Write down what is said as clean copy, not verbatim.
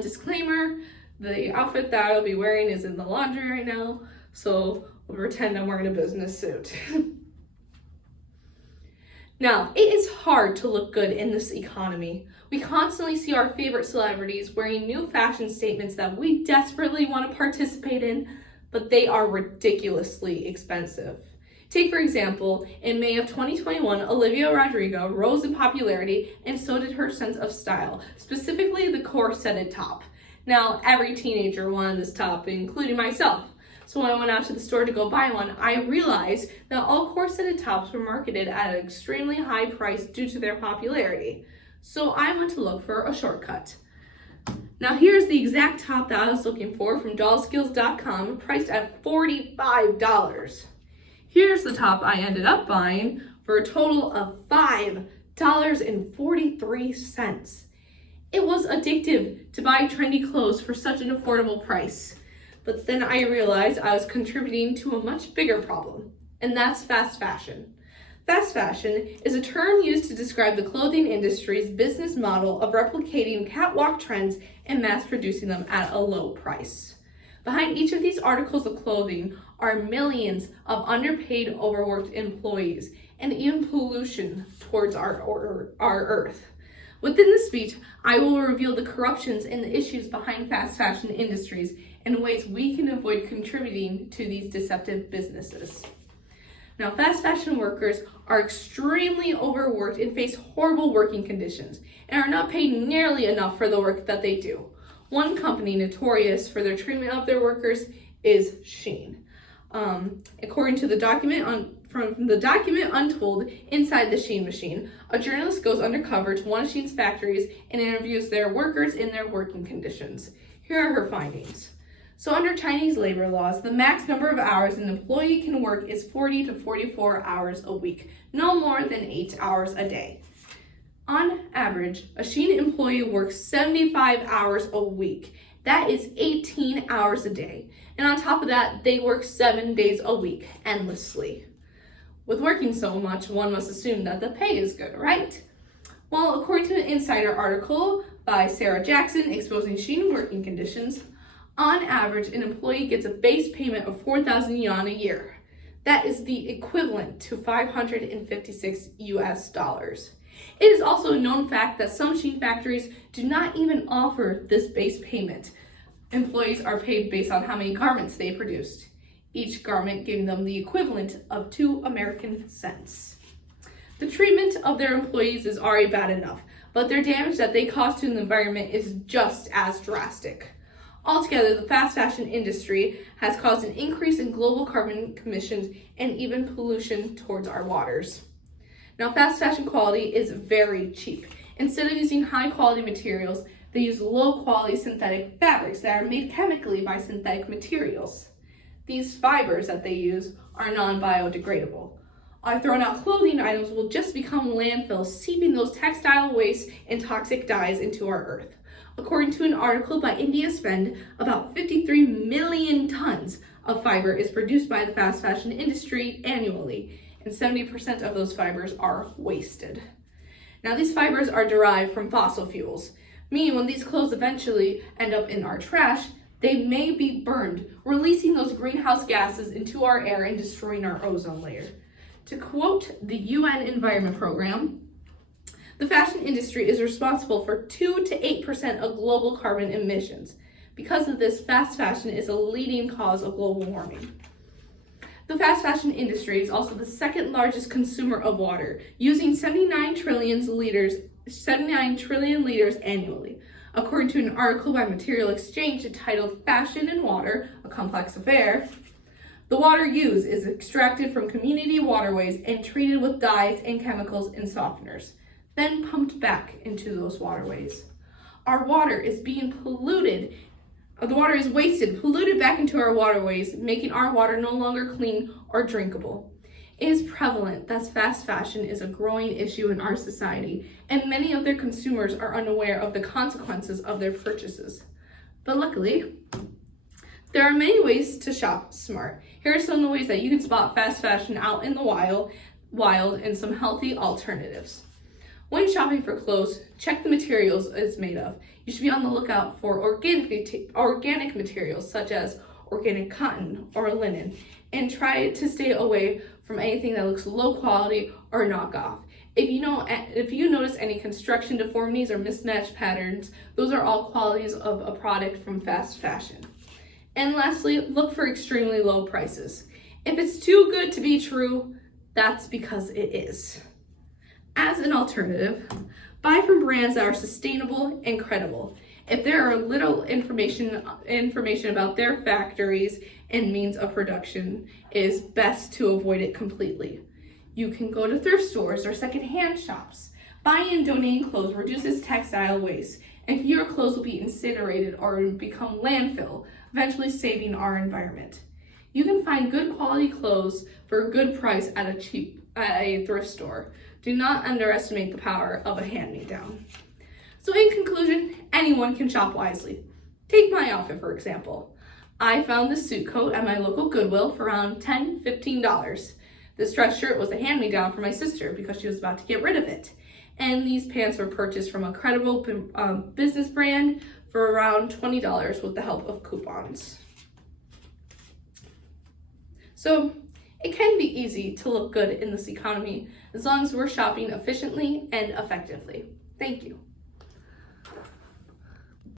Disclaimer, the outfit that I'll be wearing is in the laundry right now, so we'll pretend I'm wearing a business suit. Now, it is hard to look good in this economy. We constantly see our favorite celebrities wearing new fashion statements that we desperately want to participate in, but they are ridiculously expensive. Take, for example, in May of 2021, Olivia Rodrigo rose in popularity, and so did her sense of style, specifically the corseted top. Now, every teenager wanted this top, including myself. So when I went out to the store to go buy one, I realized that all corseted tops were marketed at an extremely high price due to their popularity. So I went to look for a shortcut. Now here's the exact top that I was looking for from dollskills.com, priced at $45. Here's the top I ended up buying for a total of $5.43. It was addictive to buy trendy clothes for such an affordable price. But then I realized I was contributing to a much bigger problem, and that's fast fashion. Fast fashion is a term used to describe the clothing industry's business model of replicating catwalk trends and mass producing them at a low price. Behind each of these articles of clothing are millions of underpaid, overworked employees and even pollution towards our earth. Within this speech, I will reveal the corruptions and the issues behind fast fashion industries and ways we can avoid contributing to these deceptive businesses. Now, fast fashion workers are extremely overworked and face horrible working conditions and are not paid nearly enough for the work that they do. One company notorious for their treatment of their workers is Shein. According to the document from the document Untold Inside the Shein Machine, a journalist goes undercover to one of Shein's factories and interviews their workers in their working conditions. Here are her findings. So under Chinese labor laws, the max number of hours an employee can work is 40 to 44 hours a week, no more than 8 hours a day. On average, a Shein employee works 75 hours a week. That is 18 hours a day. And on top of that, they work 7 days a week, endlessly. With working so much, one must assume that the pay is good, right? Well, according to an Insider article by Sarah Jackson exposing Shein working conditions, on average, an employee gets a base payment of 4,000 yuan a year. That is the equivalent to $556 US. It is also a known fact that some Shein factories do not even offer this base payment. Employees are paid based on how many garments they produced, each garment giving them the equivalent of 2 American cents. The treatment of their employees is already bad enough, but their damage that they cause to the environment is just as drastic. Altogether, the fast fashion industry has caused an increase in global carbon emissions and even pollution towards our waters. Now, fast fashion quality is very cheap. Instead of using high quality materials, they use low quality synthetic fabrics that are made chemically by synthetic materials. These fibers that they use are non-biodegradable. Our thrown out clothing items will just become landfills, seeping those textile wastes and toxic dyes into our earth. According to an article by India Spend, about 53 million tons of fiber is produced by the fast fashion industry annually, and 70% of those fibers are wasted. Now, these fibers are derived from fossil fuels, meaning when these clothes eventually end up in our trash, they may be burned, releasing those greenhouse gases into our air and destroying our ozone layer. To quote the UN Environment Program, the fashion industry is responsible for 2 to 8% of global carbon emissions. Because of this, fast fashion is a leading cause of global warming. The fast fashion industry is also the second largest consumer of water, using 79 trillion liters annually. According to an article by Material Exchange entitled Fashion and Water, A Complex Affair, the water used is extracted from community waterways and treated with dyes and chemicals and softeners, then pumped back into those waterways. Our water is being polluted. The water is wasted, polluted back into our waterways, making our water no longer clean or drinkable. It is prevalent that fast fashion is a growing issue in our society, and many of their consumers are unaware of the consequences of their purchases. But luckily, there are many ways to shop smart. Here are some of the ways that you can spot fast fashion out in the wild and some healthy alternatives. When shopping for clothes, check the materials it's made of. You should be on the lookout for organic materials such as organic cotton or linen, and try to stay away from anything that looks low quality or knockoff. If you notice any construction deformities or mismatched patterns, those are all qualities of a product from fast fashion. And lastly, look for extremely low prices. If it's too good to be true, that's because it is. As an alternative, buy from brands that are sustainable and credible. If there are little information about their factories and means of production, it is best to avoid it completely. You can go to thrift stores or secondhand shops. Buying and donating clothes reduces textile waste, and fewer clothes will be incinerated or become landfill, eventually saving our environment. You can find good quality clothes for a good price at a thrift store. Do not underestimate the power of a hand-me-down. So in conclusion, anyone can shop wisely. Take my outfit for example. I found this suit coat at my local Goodwill for around $10-15. This dress shirt was a hand-me-down for my sister because she was about to get rid of it. And these pants were purchased from a credible business brand for around $20 with the help of coupons. So it can be easy to look good in this economy as long as we're shopping efficiently and effectively. Thank you.